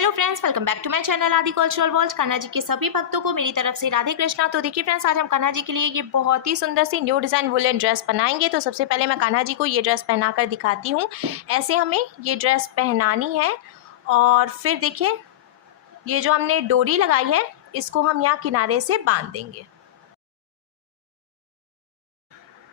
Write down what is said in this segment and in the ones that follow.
Hello friends, welcome back to my channel Aadi cultural world. Kanha ji के सभी भक्तों को मेरी तरफ से राधे कृष्णा। तो देखिए फ्रेंड्स, आज हम कान्हा जी के लिए ये बहुत ही सुंदर सी न्यू डिज़ाइन वुलन ड्रेस बनाएंगे। तो सबसे पहले मैं कान्हा जी को ये ड्रेस पहनाकर दिखाती हूँ। ऐसे हमें ये ड्रेस पहनानी है और फिर देखिए ये जो हमने डोरी लगाई है इसको हम यहाँ किनारे से बांध देंगे।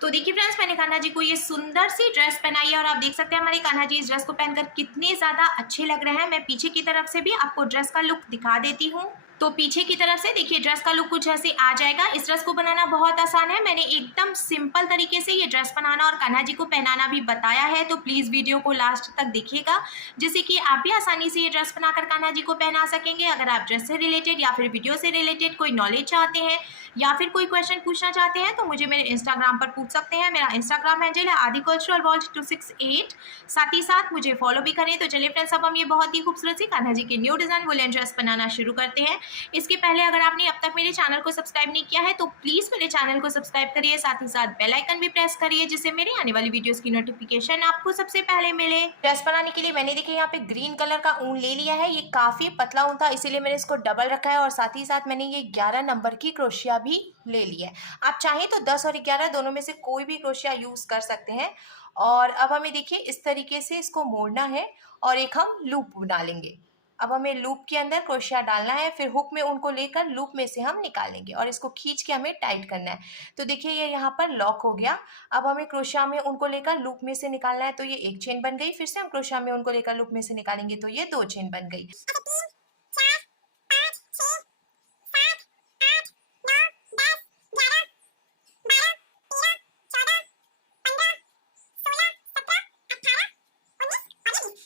तो देखिए फ्रेंड्स, मैंने कान्हा जी को ये सुंदर सी ड्रेस पहनाई है और आप देख सकते हैं हमारे कान्हा जी इस ड्रेस को पहनकर कितने ज़्यादा अच्छे लग रहे हैं। मैं पीछे की तरफ से भी आपको ड्रेस का लुक दिखा देती हूँ। तो पीछे की तरफ से देखिए ड्रेस का लुक कुछ ऐसे आ जाएगा। इस ड्रेस को बनाना बहुत आसान है। मैंने एकदम सिंपल तरीके से ये ड्रेस बनाना और कान्हा जी को पहनाना भी बताया है। तो प्लीज़ वीडियो को लास्ट तक देखिएगा, जिससे कि आप भी आसानी से ये ड्रेस बनाकर कान्हा जी को पहना सकेंगे। अगर आप ड्रेस से रिलेटेड या फिर वीडियो से रिलेटेड कोई नॉलेज चाहते हैं या फिर कोई क्वेश्चन पूछना चाहते हैं तो मुझे मेरे इंस्टाग्राम पर पूछ सकते हैं। मेरा इंस्टाग्राम हैंडल है आदि कल्चरल वर्ल्ड 268। साथ ही साथ मुझे फॉलो भी करें। तो चलिए फ्रेंड्स, अब हम ये बहुत ही खूबसूरत सी कान्हा जी की न्यू डिज़ाइन वुलन ड्रेस बनाना शुरू करते हैं। इसके पहले अगर आपने अब तक मेरे चैनल को सब्सक्राइब नहीं किया है तो प्लीज़ मेरे चैनल को सब्सक्राइब करिए, साथ ही साथ बेल आइकन भी प्रेस करिए, जिससे मेरे आने वाली वीडियोस की नोटिफिकेशन आपको सबसे पहले मिले। ड्रेस बनाने के लिए मैंने देखिए यहाँ पे ग्रीन कलर का ऊन ले लिया है। ये काफ़ी पतला ऊन था, इसीलिए मैंने इसको डबल रखा है और साथ ही साथ मैंने ये 11 नंबर की क्रोशिया भी ले लिया है। आप चाहें तो 10 और 11 दोनों में से कोई भी क्रोशिया यूज़ कर सकते हैं। और अब हमें देखिए इस तरीके से इसको मोड़ना है और एक हम लूप बना लेंगे। अब हमें लूप के अंदर क्रोशिया डालना है, फिर हुक में उनको लेकर लूप में से हम निकालेंगे और इसको खींच के हमें टाइट करना है। तो देखिए ये यहाँ पर लॉक हो गया। अब हमें क्रोशिया में उनको लेकर लूप में से निकालना है। तो ये एक चेन बन गई। फिर से हम क्रोशिया में उनको लेकर लूप में से निकालेंगे तो ये 2 चेन बन गई।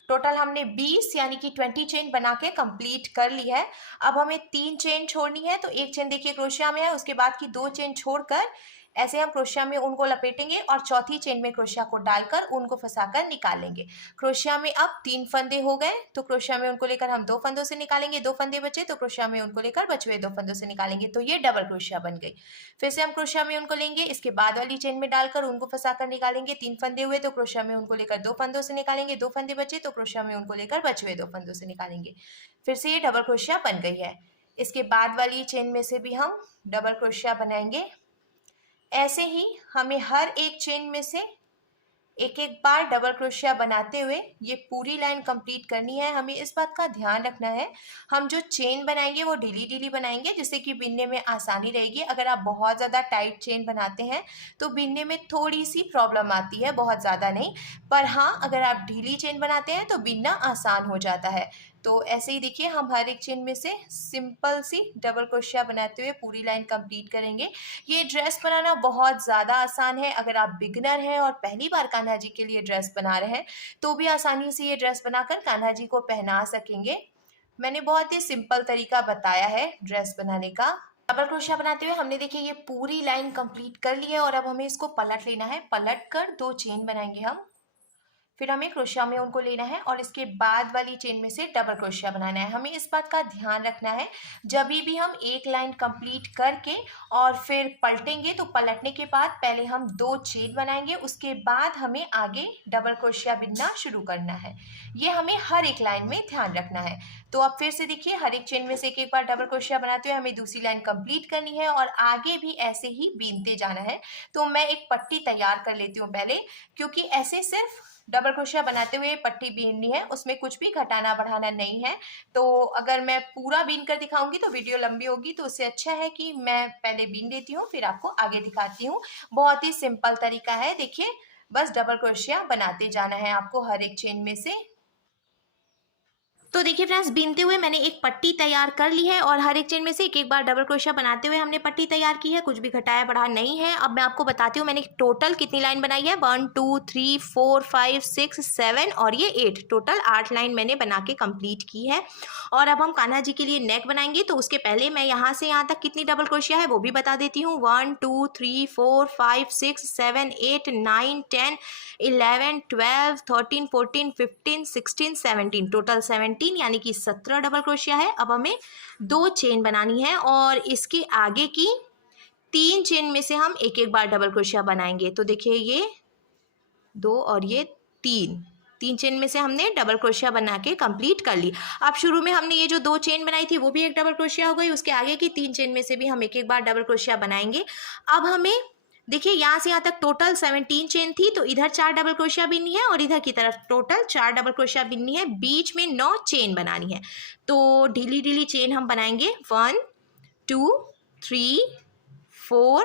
टोटल हमने 20 यानी कि 20 चेन बना के कंप्लीट कर ली है। अब हमें 3 चेन छोड़नी है। तो एक चेन देखिए क्रोशिया में है, उसके बाद की 2 चेन छोड़कर ऐसे हम क्रोशिया में उनको लपेटेंगे और चौथी चेन में क्रोशिया को डालकर उनको फंसाकर निकालेंगे। क्रोशिया में अब 3 फंदे हो गए। तो क्रोशिया में उनको लेकर हम 2 फंदों से निकालेंगे। 2 फंदे बचे तो क्रोशिया में उनको लेकर बचे हुए 2 फंदों से निकालेंगे। तो ये डबल क्रोशिया बन गई। फिर से हम क्रोशिया में उनको लेंगे, इसके बाद वाली चेन में डालकर उनको फंसाकर निकालेंगे। 3 फंदे हुए तो क्रोशिया में उनको लेकर 2 फंदों से निकालेंगे। 2 फंदे बचे तो क्रोशिया में उनको लेकर बचे हुए 2 फंदों से निकालेंगे। फिर से ये डबल क्रोशिया बन गई है। इसके बाद वाली चेन में से भी हम डबल क्रोशिया बनाएंगे। ऐसे ही हमें हर एक चेन में से एक एक बार डबल क्रोशिया बनाते हुए ये पूरी लाइन कंप्लीट करनी है। हमें इस बात का ध्यान रखना है, हम जो चेन बनाएंगे वो ढीली ढीली बनाएंगे, जिससे कि बिनने में आसानी रहेगी। अगर आप बहुत ज़्यादा टाइट चेन बनाते हैं तो बिनने में थोड़ी सी प्रॉब्लम आती है, बहुत ज़्यादा नहीं। पर हाँ, अगर आप ढीली चेन बनाते हैं तो बिनना आसान हो जाता है। तो ऐसे ही देखिए हम हर एक चेन में से सिंपल सी डबल क्रोशिया बनाते हुए पूरी लाइन कंप्लीट करेंगे। ये ड्रेस बनाना बहुत ज़्यादा आसान है। अगर आप बिगनर हैं और पहली बार कान्हा जी के लिए ड्रेस बना रहे हैं तो भी आसानी से ये ड्रेस बनाकर कान्हा जी को पहना सकेंगे। मैंने बहुत ही सिंपल तरीका बताया है ड्रेस बनाने का। डबल क्रोशिया बनाते हुए हमने देखिए ये पूरी लाइन कंप्लीट कर ली है और अब हमें इसको पलट लेना है। पलट कर 2 चेन बनाएंगे हम। फिर हमें क्रोशिया में उनको लेना है और इसके बाद वाली चेन में से डबल क्रोशिया बनाना है। हमें इस बात का ध्यान रखना है, जब भी हम एक लाइन कंप्लीट करके और फिर पलटेंगे तो पलटने के बाद पहले हम 2 चेन बनाएंगे, उसके बाद हमें आगे डबल क्रोशिया बिनना शुरू करना है। ये हमें हर एक लाइन में ध्यान रखना है। तो अब फिर से देखिए हर एक चेन में से एक एक बार डबल क्रोशिया बनाते हुए हमें दूसरी लाइन कंप्लीट करनी है और आगे भी ऐसे ही बीनते जाना है। तो मैं एक पट्टी तैयार कर लेती हूँ पहले, क्योंकि ऐसे सिर्फ डबल क्रोशिया बनाते हुए पट्टी बीननी है, उसमें कुछ भी घटाना बढ़ाना नहीं है। तो अगर मैं पूरा बीन कर दिखाऊंगी तो वीडियो लंबी होगी, तो उससे अच्छा है कि मैं पहले बीन देती हूँ फिर आपको आगे दिखाती हूँ। बहुत ही सिंपल तरीका है। देखिए बस डबल क्रोशिया बनाते जाना है आपको हर एक चेन में से। तो देखिए फ्रेंड्स, बीनते हुए मैंने एक पट्टी तैयार कर ली है और हर एक चेन में से एक एक बार डबल क्रोशिया बनाते हुए हमने पट्टी तैयार की है, कुछ भी घटाया बढ़ा नहीं है। अब मैं आपको बताती हूँ मैंने टोटल कितनी लाइन बनाई है। 1 2 3 4 5 6 7 और ये 8, टोटल 8 लाइन मैंने बना के कंप्लीट की है। और अब हम कान्हा जी के लिए नेक बनाएंगे, तो उसके पहले मैं यहाँ से यहाँ तक कितनी डबल क्रोशिया है वो भी बता देती हूँ। 1 2 3 4 5 6 7 8 9 10 11 12 13 14 15 16 17, टोटल 17 यानी कि 17 डबल क्रोशिया है। अब हमें 2 चेन बनानी है और इसके आगे की 3 चेन में से हम एक एक बार डबल क्रोशिया बनाएंगे। तो देखिए ये 2 और ये 3, 3 चेन में से हमने डबल क्रोशिया बना के कंप्लीट कर ली। अब शुरू में हमने ये जो 2 चेन बनाई थी वो भी एक डबल क्रोशिया हो गई, उसके आगे की 3 चेन में से भी हम एक एक बार डबल क्रोशिया बनाएंगे। अब हमें देखिए यहाँ से यहाँ तक टोटल 17 चेन थी, तो इधर 4 डबल क्रोशिया बिननी है और इधर की तरफ टोटल 4 डबल क्रोशिया बिननी है, बीच में 9 चेन बनानी है। तो ढीली ढीली चेन हम बनाएंगे 1 2 3 4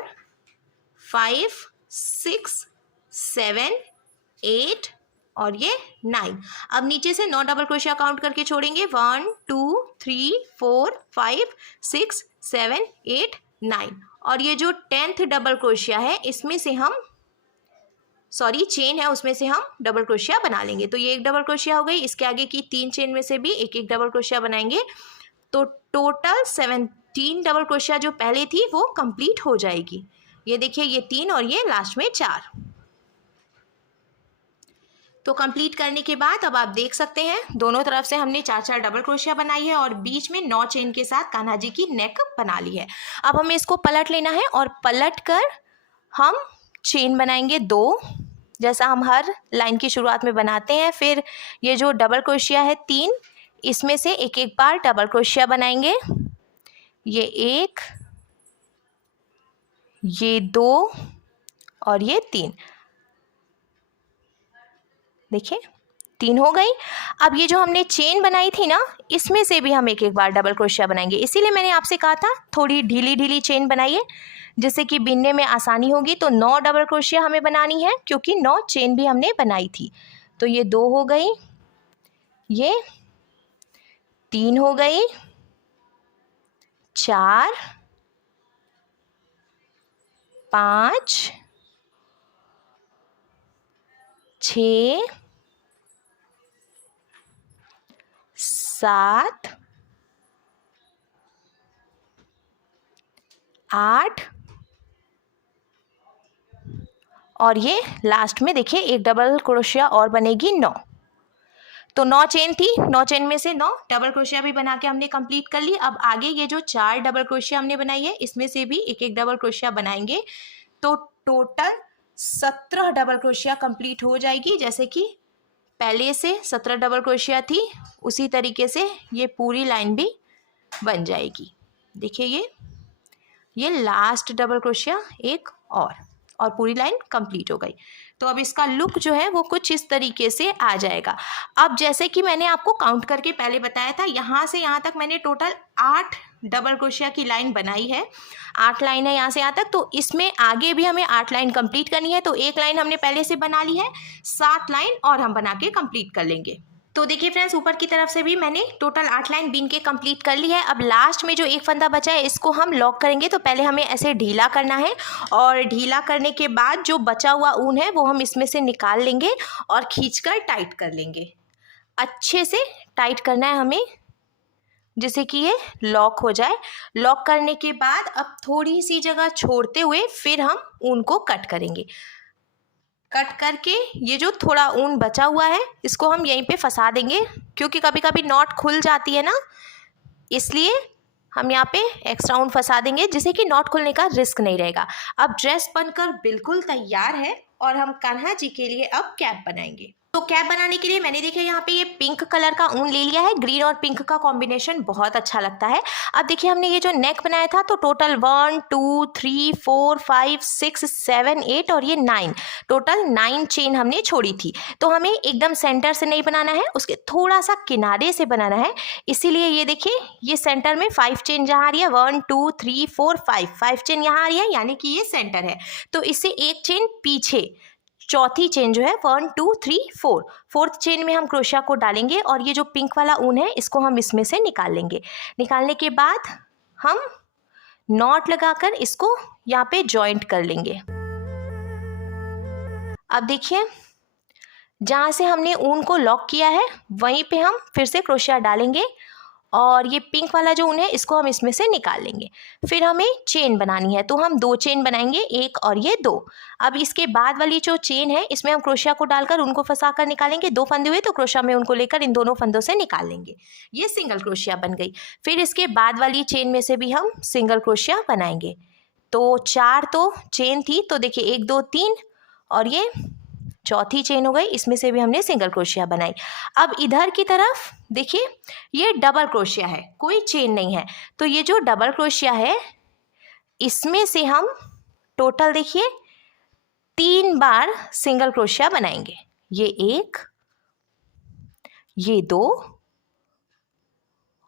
5 6 7 8 और ये 9। अब नीचे से 9 डबल क्रोशिया काउंट करके छोड़ेंगे 1 2 3 4 5 6 7 8 9। और ये जो 10th डबल क्रोशिया है इसमें से हम चेन है उसमें से हम डबल क्रोशिया बना लेंगे। तो ये एक डबल क्रोशिया हो गई, इसके आगे की 3 चेन में से भी एक एक डबल क्रोशिया बनाएंगे। तो टोटल 17 डबल क्रोशिया जो पहले थी वो कंप्लीट हो जाएगी। ये देखिए ये 3 और ये लास्ट में 4। तो कंप्लीट करने के बाद अब आप देख सकते हैं दोनों तरफ से हमने 4-4 डबल क्रोशिया बनाई है और बीच में 9 चेन के साथ कान्हा जी की नेक बना ली है। अब हमें इसको पलट लेना है और पलट कर हम चेन बनाएंगे 2, जैसा हम हर लाइन की शुरुआत में बनाते हैं। फिर ये जो डबल क्रोशिया है 3, इसमें से एक एक बार डबल क्रोशिया बनाएंगे। ये 1, ये 2 और ये 3। देखिए 3 हो गई। अब ये जो हमने चेन बनाई थी ना, इसमें से भी हम एक एक बार डबल क्रोशिया बनाएंगे। इसीलिए मैंने आपसे कहा था थोड़ी ढीली ढीली चेन बनाइए जिससे कि बिनने में आसानी होगी। तो 9 डबल क्रोशिया हमें बनानी है क्योंकि 9 चेन भी हमने बनाई थी। तो ये 2 हो गई, ये 3 हो गई, 4 5 6 7 8 और ये लास्ट में देखिए एक डबल क्रोशिया और बनेगी 9। तो 9 चेन थी, 9 चेन में से 9 डबल क्रोशिया भी बना के हमने कंप्लीट कर ली। अब आगे ये जो 4 डबल क्रोशिया हमने बनाई है इसमें से भी एक एक डबल क्रोशिया बनाएंगे। तो टोटल 17 डबल क्रोशिया कंप्लीट हो जाएगी। जैसे कि पहले से 17 डबल क्रोशिया थी उसी तरीके से ये पूरी लाइन भी बन जाएगी। देखिए ये लास्ट डबल क्रोशिया एक और पूरी लाइन कंप्लीट हो गई। तो अब इसका लुक जो है वो कुछ इस तरीके से आ जाएगा। अब जैसे कि मैंने आपको काउंट करके पहले बताया था, यहाँ से यहाँ तक मैंने टोटल 8 डबल क्रोशिया की लाइन बनाई है। 8 लाइन है यहाँ से यहाँ तक। तो इसमें आगे भी हमें 8 लाइन कंप्लीट करनी है। तो एक लाइन हमने पहले से बना ली है, 7 लाइन और हम बना के कंप्लीट कर लेंगे। तो देखिए फ्रेंड्स, ऊपर की तरफ से भी मैंने टोटल 8 लाइन बीन के कंप्लीट कर ली है। अब लास्ट में जो एक फंदा बचा है इसको हम लॉक करेंगे। तो पहले हमें ऐसे ढीला करना है और ढीला करने के बाद जो बचा हुआ ऊन है वो हम इसमें से निकाल लेंगे और खींचकर टाइट कर लेंगे। अच्छे से टाइट करना है हमें जिससे कि ये लॉक हो जाए। लॉक करने के बाद अब थोड़ी सी जगह छोड़ते हुए फिर हम ऊन को कट करेंगे। कट करके ये जो थोड़ा ऊन बचा हुआ है इसको हम यहीं पे फंसा देंगे, क्योंकि कभी कभी नॉट खुल जाती है ना, इसलिए हम यहाँ पे एक्स्ट्रा ऊन फंसा देंगे जिससे कि नॉट खुलने का रिस्क नहीं रहेगा। अब ड्रेस बनकर बिल्कुल तैयार है और हम कान्हा जी के लिए अब कैप बनाएंगे। तो कैप बनाने के लिए मैंने देखिए यहाँ पे ये पिंक कलर का ऊन ले लिया है। ग्रीन और पिंक का कॉम्बिनेशन बहुत अच्छा लगता है। अब देखिए हमने ये जो नेक बनाया था तो टोटल 1 2 3 4 5 6 7 8 और ये 9, टोटल 9 चेन हमने छोड़ी थी। तो हमें एकदम सेंटर से नहीं बनाना है, उसके थोड़ा सा किनारे से बनाना है। इसीलिए ये देखिए ये सेंटर में 5 चेन जहाँ आ रही है, 1 2 3 4 5 चेन यहाँ आ रही है, यानी कि ये सेंटर है। तो इससे एक चेन पीछे चौथी चेन जो है 1 2 3 4, फोर्थ चेन में हम क्रोशिया को डालेंगे और ये जो पिंक वाला ऊन है इसको हम इसमें से निकाल लेंगे। निकालने के बाद हम नॉट लगाकर इसको यहाँ पे जॉइंट कर लेंगे। अब देखिए जहाँ से हमने ऊन को लॉक किया है वहीं पे हम फिर से क्रोशिया डालेंगे और ये पिंक वाला जो ऊन है इसको हम इसमें से निकाल लेंगे। फिर हमें चेन बनानी है तो हम 2 चेन बनाएंगे, 1 और ये 2। अब इसके बाद वाली जो चेन है इसमें हम क्रोशिया को डालकर उनको फंसा कर निकालेंगे। 2 फंदे हुए तो क्रोशिया में उनको लेकर इन दोनों फंदों से निकाल लेंगे। ये सिंगल क्रोशिया बन गई। फिर इसके बाद वाली चेन में से भी हम सिंगल क्रोशिया बनाएंगे। तो 4 तो चेन थी, तो देखिए 1 2 3 और ये चौथी चेन हो गई, इसमें से भी हमने सिंगल क्रोशिया बनाई। अब इधर की तरफ देखिए ये डबल क्रोशिया है, कोई चेन नहीं है, तो ये जो डबल क्रोशिया है इसमें से हम टोटल देखिए 3 बार सिंगल क्रोशिया बनाएंगे। ये 1, ये 2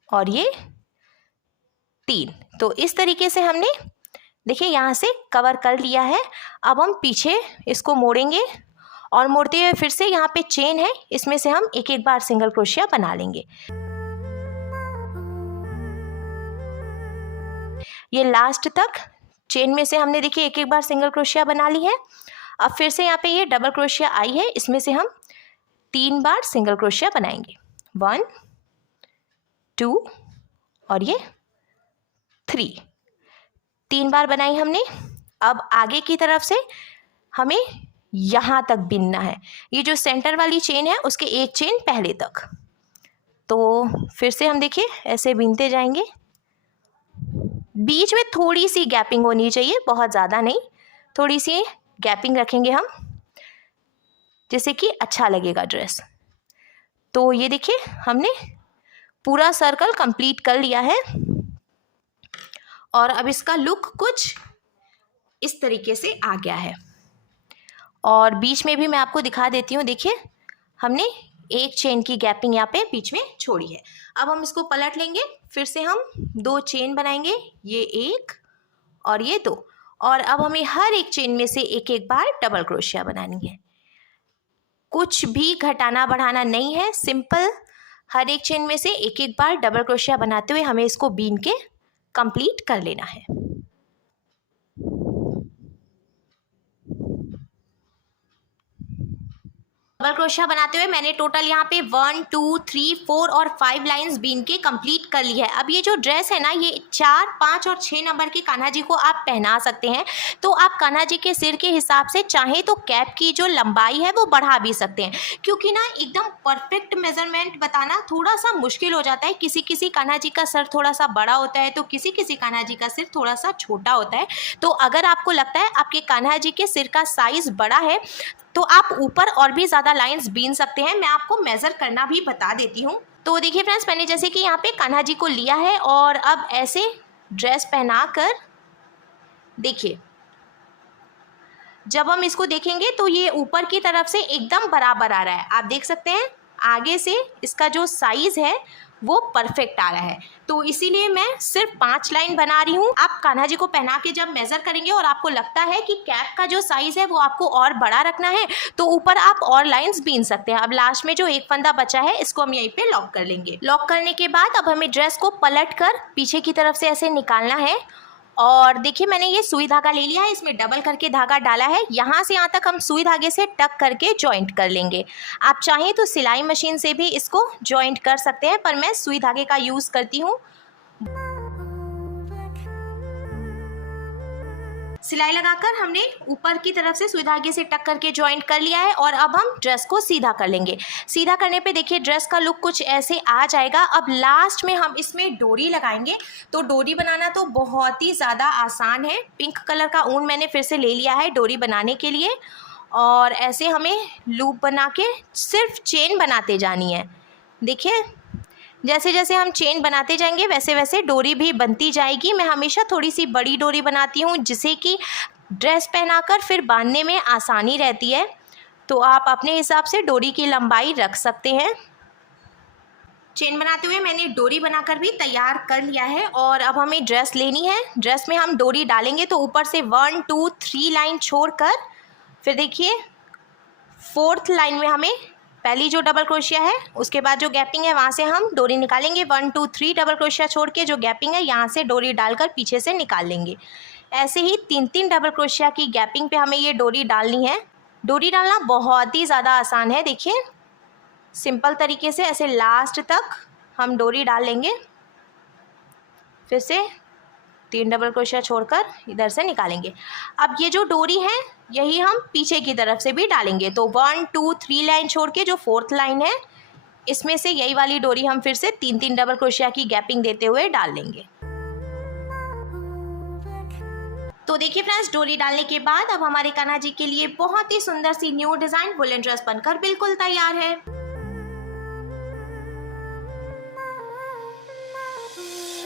और ये 3। तो इस तरीके से हमने देखिए यहाँ से कवर कर लिया है। अब हम पीछे इसको मोड़ेंगे और मोड़ते हुए फिर से यहाँ पे चेन है, इसमें से हम एक एक बार सिंगल क्रोशिया बना लेंगे। ये लास्ट तक चेन में से हमने देखिए एक एक बार सिंगल क्रोशिया बना ली है। अब फिर से यहाँ पे ये डबल क्रोशिया आई है, इसमें से हम 3 बार सिंगल क्रोशिया बनाएंगे। 1 2 और ये 3, 3 बार बनाई हमने। अब आगे की तरफ से हमें यहाँ तक बिनना है, ये जो सेंटर वाली चेन है उसके एक चेन पहले तक। तो फिर से हम देखिए ऐसे बिनते जाएंगे, बीच में थोड़ी सी गैपिंग होनी चाहिए, बहुत ज़्यादा नहीं, थोड़ी सी गैपिंग रखेंगे हम जिससे कि अच्छा लगेगा ड्रेस। तो ये देखिए हमने पूरा सर्कल कंप्लीट कर लिया है और अब इसका लुक कुछ इस तरीके से आ गया है। और बीच में भी मैं आपको दिखा देती हूँ, देखिए हमने एक चेन की गैपिंग यहाँ पे बीच में छोड़ी है। अब हम इसको पलट लेंगे, फिर से हम 2 चेन बनाएंगे, ये 1 और ये 2, और अब हमें हर एक चेन में से एक एक बार डबल क्रोशिया बनानी है। कुछ भी घटाना बढ़ाना नहीं है, सिंपल हर एक चेन में से एक एक बार डबल क्रोशिया बनाते हुए हमें इसको बीन के कंप्लीट कर लेना है। डबल क्रोशिया बनाते हुए मैंने टोटल यहाँ पे 1 2 3 4 और 5 लाइंस बीन के कंप्लीट कर ली है। अब ये जो ड्रेस है ना, ये 4 5 और 6 नंबर के कान्हा जी को आप पहना सकते हैं। तो आप कान्हा जी के सिर के हिसाब से चाहे तो कैप की जो लंबाई है वो बढ़ा भी सकते हैं, क्योंकि ना एकदम परफेक्ट मेजरमेंट बताना थोड़ा सा मुश्किल हो जाता है। किसी किसी कान्हा जी का सर थोड़ा सा बड़ा होता है तो किसी किसी कान्हा जी का सिर थोड़ा सा छोटा होता है। तो अगर आपको लगता है आपके कान्हा जी के सिर का साइज़ बड़ा है तो आप ऊपर और भी ज़्यादा लाइंस बीन सकते हैं। मैं आपको मेज़र करना भी बता देती हूँ। तो देखिए फ्रेंड्स, मैंने जैसे कि यहाँ पे कान्हा जी को लिया है और अब ऐसे ड्रेस पहना कर देखिए, जब हम इसको देखेंगे तो ये ऊपर की तरफ से एकदम बराबर आ रहा है। आप देख सकते हैं आगे से इसका जो साइज़ है वो परफेक्ट आ रहा है। तो इसीलिए मैं सिर्फ 5 लाइन बना रही हूँ। आप कान्हा जी को पहना के जब मेज़र करेंगे और आपको लगता है कि कैप का जो साइज़ है वो आपको और बड़ा रखना है तो ऊपर आप और लाइंस बीन सकते हैं। अब लास्ट में जो एक फंदा बचा है इसको हम यहीं पे लॉक कर लेंगे। लॉक करने के बाद अब हमें ड्रेस को पलट कर पीछे की तरफ से ऐसे निकालना है। और देखिए मैंने ये सुई धागा ले लिया है, इसमें डबल करके धागा डाला है। यहाँ से यहाँ तक हम सुई धागे से टक करके जॉइंट कर लेंगे। आप चाहें तो सिलाई मशीन से भी इसको जॉइंट कर सकते हैं, पर मैं सुई धागे का यूज़ करती हूँ। सिलाई लगाकर हमने ऊपर की तरफ से सुई धागे से टक करके जॉइंट कर लिया है और अब हम ड्रेस को सीधा कर लेंगे। सीधा करने पे देखिए ड्रेस का लुक कुछ ऐसे आ जाएगा। अब लास्ट में हम इसमें डोरी लगाएंगे। तो डोरी बनाना तो बहुत ही ज़्यादा आसान है। पिंक कलर का ऊन मैंने फिर से ले लिया है डोरी बनाने के लिए और ऐसे हमें लूप बना के सिर्फ चेन बनाते जानी है। देखिए जैसे जैसे हम चेन बनाते जाएंगे वैसे वैसे डोरी भी बनती जाएगी। मैं हमेशा थोड़ी सी बड़ी डोरी बनाती हूँ जिससे कि ड्रेस पहनाकर फिर बांधने में आसानी रहती है। तो आप अपने हिसाब से डोरी की लंबाई रख सकते हैं। चेन बनाते हुए मैंने डोरी बनाकर भी तैयार कर लिया है और अब हमें ड्रेस लेनी है। ड्रेस में हम डोरी डालेंगे तो ऊपर से 1 2 3 लाइन छोड़कर फिर देखिए 4th लाइन में हमें पहली जो डबल क्रोशिया है उसके बाद जो गैपिंग है वहाँ से हम डोरी निकालेंगे। 1 2 3 डबल क्रोशिया छोड़ के जो गैपिंग है यहाँ से डोरी डालकर पीछे से निकाल लेंगे। ऐसे ही 3 डबल क्रोशिया की गैपिंग पे हमें ये डोरी डालनी है। डोरी डालना बहुत ही ज़्यादा आसान है। देखिए सिंपल तरीके से ऐसे लास्ट तक हम डोरी डाल लेंगे, फिर से 3 डबल क्रोशिया छोड़कर इधर से निकालेंगे। अब ये जो डोरी है यही हम पीछे की तरफ से भी डालेंगे। तो 1 2 3 लाइन छोड़ के जो 4th लाइन है इसमें से यही वाली डोरी हम फिर से 3 डबल क्रोशिया की गैपिंग देते हुए डाल लेंगे। तो देखिए फ्रेंड्स, डोरी डालने के बाद अब हमारे कान्हा जी के लिए बहुत ही सुंदर सी न्यू डिज़ाइन वुलन ड्रेस बनकर बिल्कुल तैयार है।